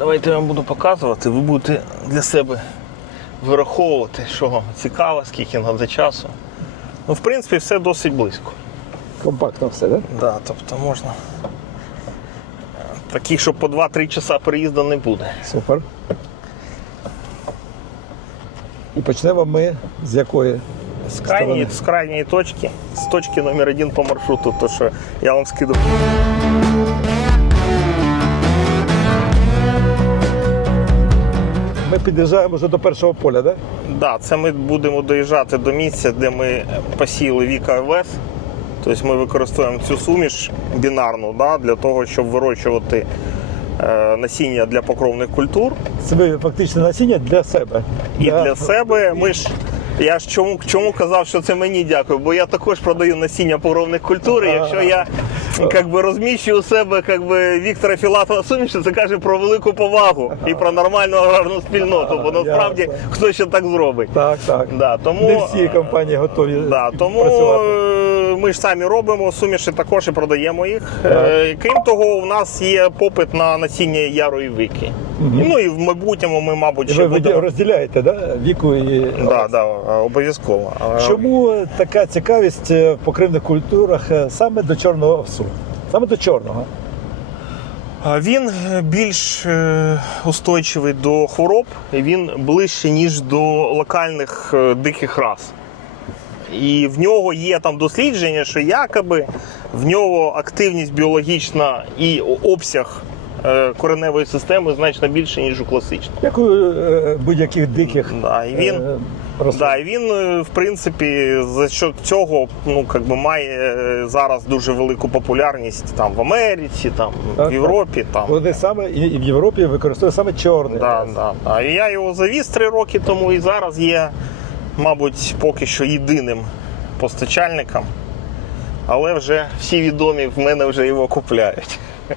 Давайте я вам буду показувати. Ви будете для себе вираховувати, що вам цікаво, скільки треба часу. Ну, в принципі, все досить близько. Компактно все, так? Да, тобто можна. Таких, що по 2-3 часа переїзду не буде. Супер. І почнемо ми з якої? З крайньої, з крайньої точки, з точки номер один по маршруту, то що я вам скину. Ми під'їжджаємо вже до першого поля, так? Да, це ми будемо доїжджати до місця, де ми посіяли Віка ОВС. Тобто ми використовуємо цю суміш бінарну да, для того, щоб вирощувати е, насіння для покровних культур. Це ви фактично насіння для себе. І для себе ми ж. Я ж чому, чому казав, що це мені дякую, бо я також продаю насіння покровних культур. І якщо я як би, розміщує у себе як би, Віктора Філатова суміша, це каже про велику повагу і про нормальну аграрну спільноту, бо насправді Ясно. хто ще так зробить. Так, так. Да, тому, Не всі компанії готові Да, тому працювати. Ми ж самі робимо суміші також і продаємо їх. Е, Крім того, у нас є попит на насіння ярої вики. Ну і в майбутньому ми, мабуть, ще ви будемо. розділяєте да? віку і Да, да, обов'язково. Чому така цікавість е, в покривних культурах е, саме до чорного овсу? Саме до чорного. Він більш устойчивий до хвороб, він ближче, ніж до локальних диких рас. І в нього є там дослідження, що якоби в нього активність біологічна і обсяг е, кореневої системи значно більше, ніж у класичного. Як у е, будь-яких диких Да, і він, е, да, і він, в принципі, за що цього ну, как би, має зараз дуже велику популярність там, в Америці, там, в Європі. Там. Вони саме і і в Європі використовують саме чорний. Да, да, да. І я його завіз три роки тому і зараз є, мабуть, поки що єдиним постачальником. Але вже всі відомі в мене вже його купляють.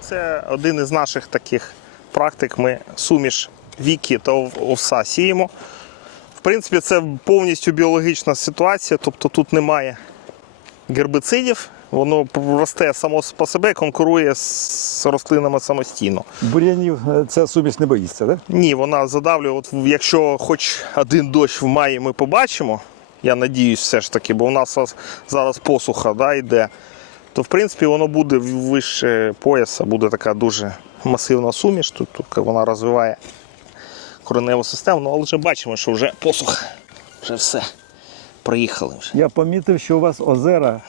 Це один із наших таких практик. Ми суміш віки та овса сіємо. В принципі, це повністю біологічна ситуація, тобто тут немає гербицидів, воно росте само по себе, конкурує з рослинами самостійно. Бур'янів е, ця суміш не боїться, так? Ні, вона задавлює. От якщо хоч один дощ в маї ми побачимо, я надіюсь, все ж таки, бо у нас зараз посуха да, йде, то в принципі воно буде вище пояса, буде така дуже масивна суміш. Тут, тут вона розвиває кореневу систему, ну але вже бачимо, що вже посуха. Вже все. Приїхали вже. Я помітив, що у вас озера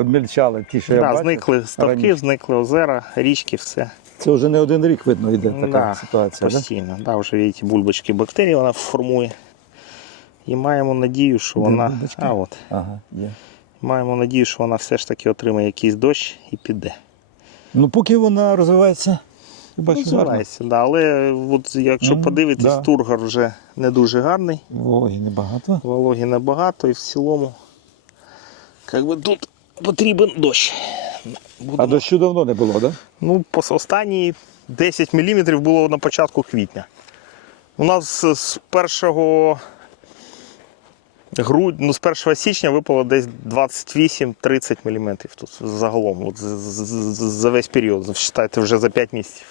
обмільчали, ті, що я Да, бачив. зникли ставки, раніше. зникли озера, річки, все. Це вже не один рік видно йде така Да, ситуація. Да? Постійно. Да, вже видите, бульбочки бактерій вона формує. І маємо надію, що вона. бульбочки? А от. Ага, є. Маємо надію, що вона все ж таки отримає якийсь дощ і піде. Ну, поки вона розвивається, я бачу, гарно. Розвивається, да, але от, якщо Мгм, подивитись, да. тургор вже не дуже гарний, Вологі небагато. вологі небагато і в цілому. Як би тут потрібен дощ. Будемо- А дощу давно не було, так? Да? Ну, останні 10 мм було на початку квітня. У нас з 1 грудня, ну, з 1 січня випало десь 28-30 мм тут загалом, от, за весь період. Вважайте, вже за 5 місяців.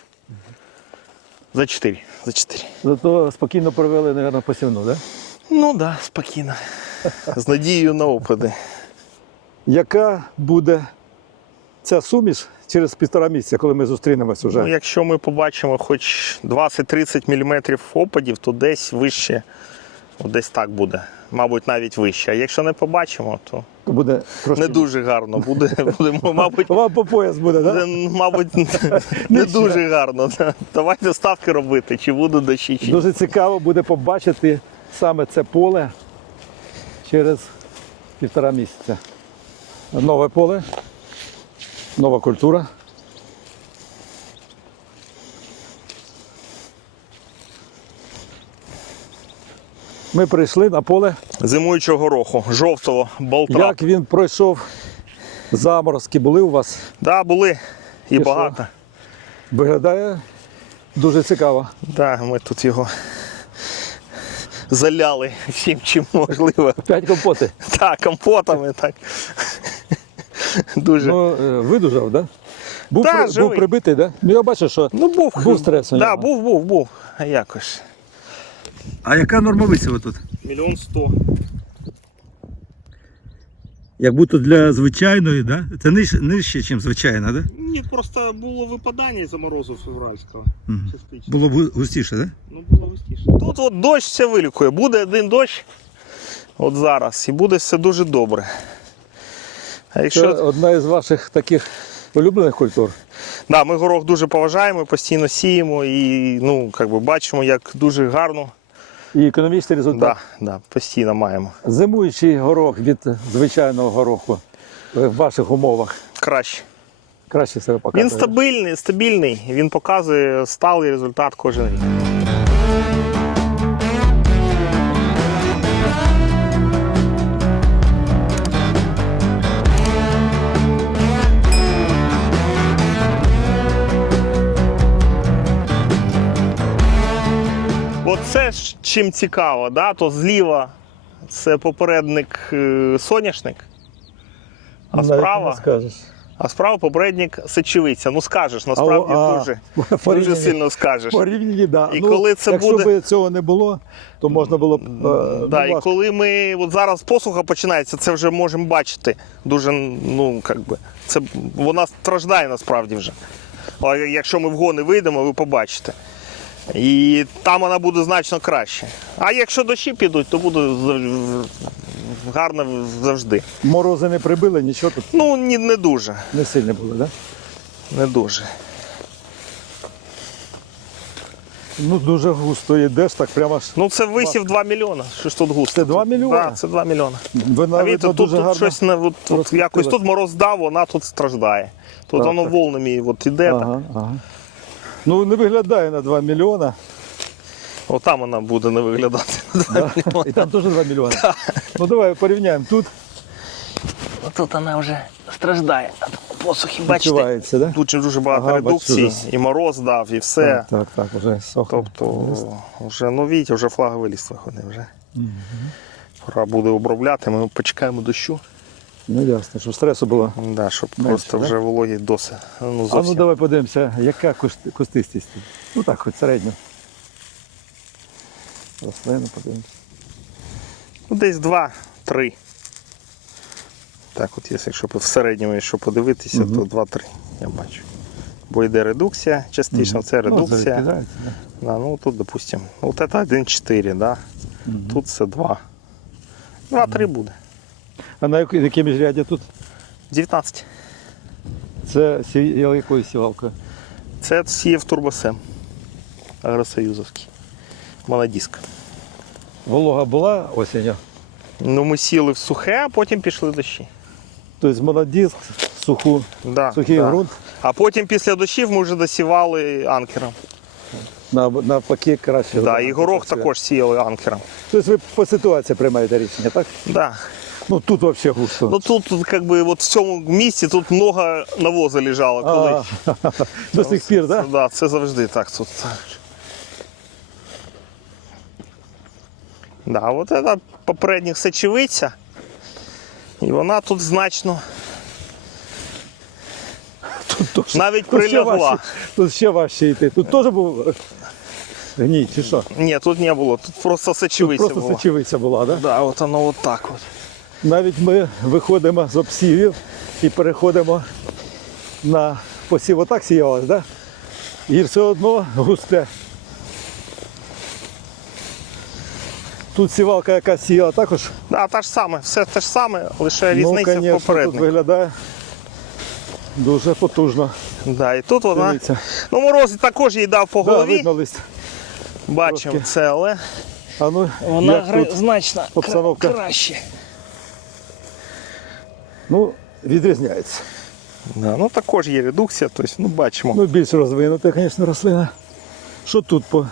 За 4. За 4. Зато спокійно провели, мабуть, посівну, так? Да? Ну так, да, спокійно. З надією на опади. Яка буде ця суміш через півтора місяця, коли ми зустрінемось уже? Ну, якщо ми побачимо хоч 20-30 мм опадів, то десь вище, десь так буде. Мабуть, навіть вище. А якщо не побачимо, то буде трошки. не дуже гарно. Буде, буде мабуть, Вам по пояс буде. Да? мабуть, не дуже гарно. Давайте ставки робити, чи буде дощі, чи Дуже цікаво буде побачити саме це поле через півтора місяця. Нове поле, нова культура. Ми прийшли на поле. зимуючого гороху, жовтого болтра. Як він пройшов заморозки, були у вас? Да, були і, І багато. Виглядає дуже цікаво. Да, ми тут його заляли всім, чим можливо. П'ять компоти. Так, компотами, так. Дуже. Ну, е, видужав, так? Да? Був, Та, при- був прибитий, да? Ну я бачу, що. Ну, був. Був стрес у Да, був, був, був. А якось. А яка норма висіву тут? Мільйон сто. Як будто для звичайної, да? Це нижче, нижче ніж звичайна, да? Ні, просто було випадання із-за морозу февральського. Частично. Було б густіше, да? Тут от дощ все вилікує. Буде один дощ, от зараз, і буде все дуже добре. А Це одна із ваших таких улюблених культур. Да, ми горох дуже поважаємо, постійно сіємо і ну, як би, бачимо, як дуже гарно. І економічний результат. Да, да, постійно маємо. Зимуючий горох від звичайного гороху в ваших умовах Краще. краще себе показує. Він стабільний, стабільний, він показує сталий результат кожен рік. Оце чим цікаво, да? то зліва це попередник е, соняшник, а справа а справа попередник сечевиця. Ну скажеш, насправді А, а, дуже, порівнянні- дуже сильно скажеш. Порівняні, да. І ну, коли це якщо буде- б цього не було, то можна було б. е, Да, ну, і коли ми от зараз посуха починається, це вже можемо бачити. Дуже, ну як би, це вона страждає насправді вже. А якщо ми в гони вийдемо, ви побачите. І там вона буде значно краще. А якщо дощі підуть, то буде гарно завжди. Морози не прибили, нічого тут Ну, ні, не дуже. не сильно було, да? Не дуже. Ну дуже густо йдеш, так прямо ж. Ну це висів 2 мільйони. Що ж тут густо? Це 2 мільйони? Так, це 2 мільйони. Ви А навіть тут, дуже тут гарно. щось не, от, от, якось тут мороз дав, вона тут страждає. Тут Так, воно так. волнами от іде. Так. Ага, ага. Ну не виглядає на 2 мільйона. Отам вона буде не виглядати. Да? І там теж 2 мільйони. Ну давай порівняємо. Тут Тут вона вже страждає. Посухи, бачите, відчувається, да? тут же дуже багато Ага, редукцій, бачу, і мороз дав, і все. Так, так, так, вже сохне. Тобто, вже, ну бачите, вже флаговий ліст виходить. Вже. Пора буде обробляти, ми почекаємо дощу, Ну ясно, щоб стресу було. да, щоб Менше, просто да? вже вологі досить. Ну, А ну давай подивимося, яка тут? Ну так, хоч середньо. Рослину подивимося. Ну, десь 2-3. Так, от якщо в середньому, якщо подивитися, Мгм. то 2-3, я бачу. Бо йде редукція, частично це Ну, редукція. закидається, да. Да, ну тут, допустим, вот это 1,4, да? Мгм. Тут це 2. 2-3 буде. А на яке міжряддя тут? 19. Це сі- якою сівалкою? Це сіяв турбосем. Агросоюзовський. Монодиск. Волога була осінню. Ну, ми сіли в сухе, а потім пішли дощі. Тобто монодиск, суху, Да, сухий да. ґрунт, А потім після дощів ми вже досівали анкером. на- навпаки краще. Да, і горох також сіяли анкером. Тобто ви по ситуації приймаєте рішення, так? Да. Ну тут взагалі густо. Ну тут, тут как бы, вот в цьому місці тут много навозу лежало коли. А, До сих пір, так? Да, це завжди так тут. Да, от це попередніх сечевиця. І вона тут значно Тут, навіть тут ще прилягла. важче, тут ще важче йти. Тут теж був е, гній, чи що? Ні, тут не було, тут просто Тут сечевиця просто була. сечевиця була, так? Да? Да, от воно от так от. Навіть ми виходимо з обсівів і переходимо на посів. Отак сіялось, так? Да? І все одно густе. Тут сівалка, яка сіяла також. Да, та ж саме, все те ж саме, лише ну, різниця в конечно, тут виглядає дуже потужно. Да, і тут вона. Дивіться. Ну, мороз також їй дав по Да, голові. видно лист. Бачимо трошки. це, але А ну, вона тут? значно кра- обстановка? краще. Ну, відрізняється. Да, ну також є редукція, тобто, ну бачимо. Ну, більш розвинута, звісно, рослина. Що тут по,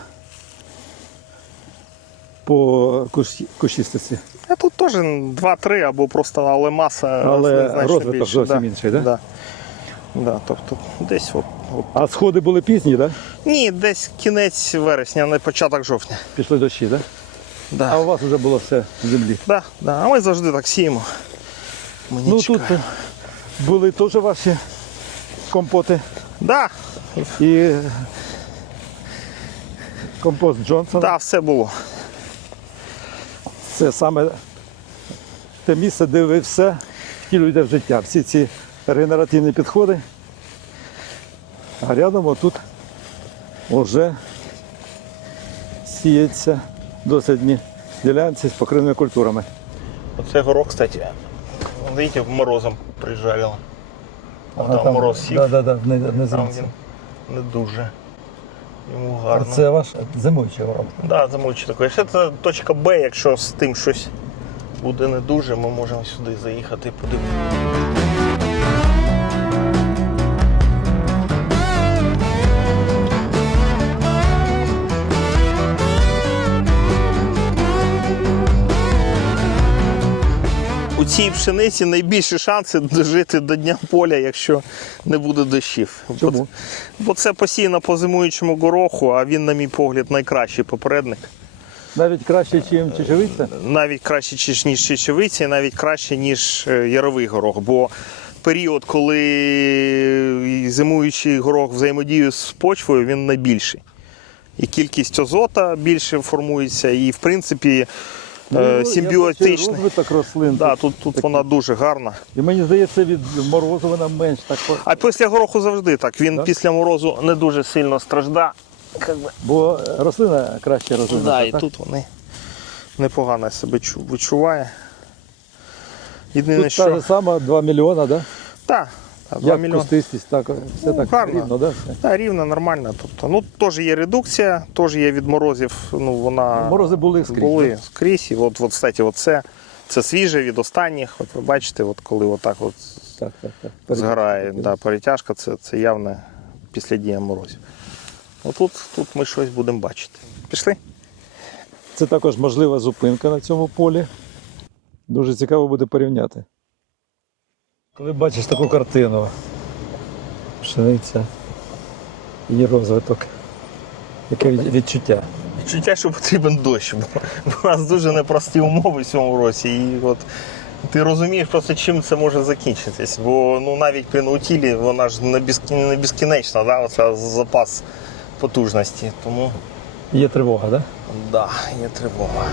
по кущ- кущистості? А тут теж 2-3 або просто, але маса Але значно розвиток більше. зовсім да. інший, да? Да. Да, тобто десь от, от. А сходи були пізні, так? Да? Ні, десь кінець вересня, не початок жовтня. Пішли дощі, так? Да? А у вас вже було все в землі. Да, да. А ми завжди так сіємо. Ми не Ну чекаємо. тут були теж ваші компоти Да, і компост Джонсона. да, все було. Це саме те місце, де ви все втілюєте в життя. Всі ці регенеративні підходи. А рядом отут вже сіється дослідні ділянці з покривними культурами. Оце горох, кстати. Видите, морозом прижалило. Вон там мороз сів. Да, да, да, в Там він не дуже. Йому гарно. Це ваш зимуючий Так, Да, замовчу такий. Ще це точка Б, якщо з тим щось буде не дуже, ми можемо сюди заїхати і подивитися. Цій пшениці найбільші шанси дожити до Дня поля, якщо не буде дощів. Чому? Бо- Бо це посіяно по зимуючому гороху, а він, на мій погляд, найкращий попередник. Навіть краще, ніж чечевиця. навіть краще, ніж чечевиці, і навіть краще, ніж е, яровий горох. Бо період, коли зимуючий горох взаємодіє з почвою, він найбільший. І кількість азота більше формується, і в принципі Ну, е, симбіотичний. Розвиток рослин. Да, тут, тут вона дуже гарна. І мені здається, від морозу вона менш так. А після гороху завжди так. Він Так? після морозу не дуже сильно стражда. Бо рослина краще розвинута. Да, і так? тут вони непогано себе чу- відчуває. Єдине, Тут та що. ж сама 2 мільйона, да? Так, та, 2 Як мільйони. кустистість, так, все Ну, так гарно. рівно, да? все? Так, рівно, нормально. Тобто, ну, теж є редукція, теж є від морозів. Ну, вона Морози були скрізь. були скрізь. І от, от, кстати, от це, це свіже від останніх. От ви бачите, от коли отак от Так, так, так. згорає да, перетяжка, це, це явно після дія морозів. Отут тут ми щось будемо бачити. Пішли? Це також можлива зупинка на цьому полі. Дуже цікаво буде порівняти. Коли бачиш таку картину, пшениця, її розвиток, яке відчуття. Відчуття, що потрібен дощ, бо, у нас дуже непрості умови в цьому році. І от ти розумієш просто, чим це може закінчитись. Бо ну, навіть при наутілі вона ж не, безкін- безкінечна, да? Оця запас потужності. Тому Є тривога, так? Да? да, є тривога.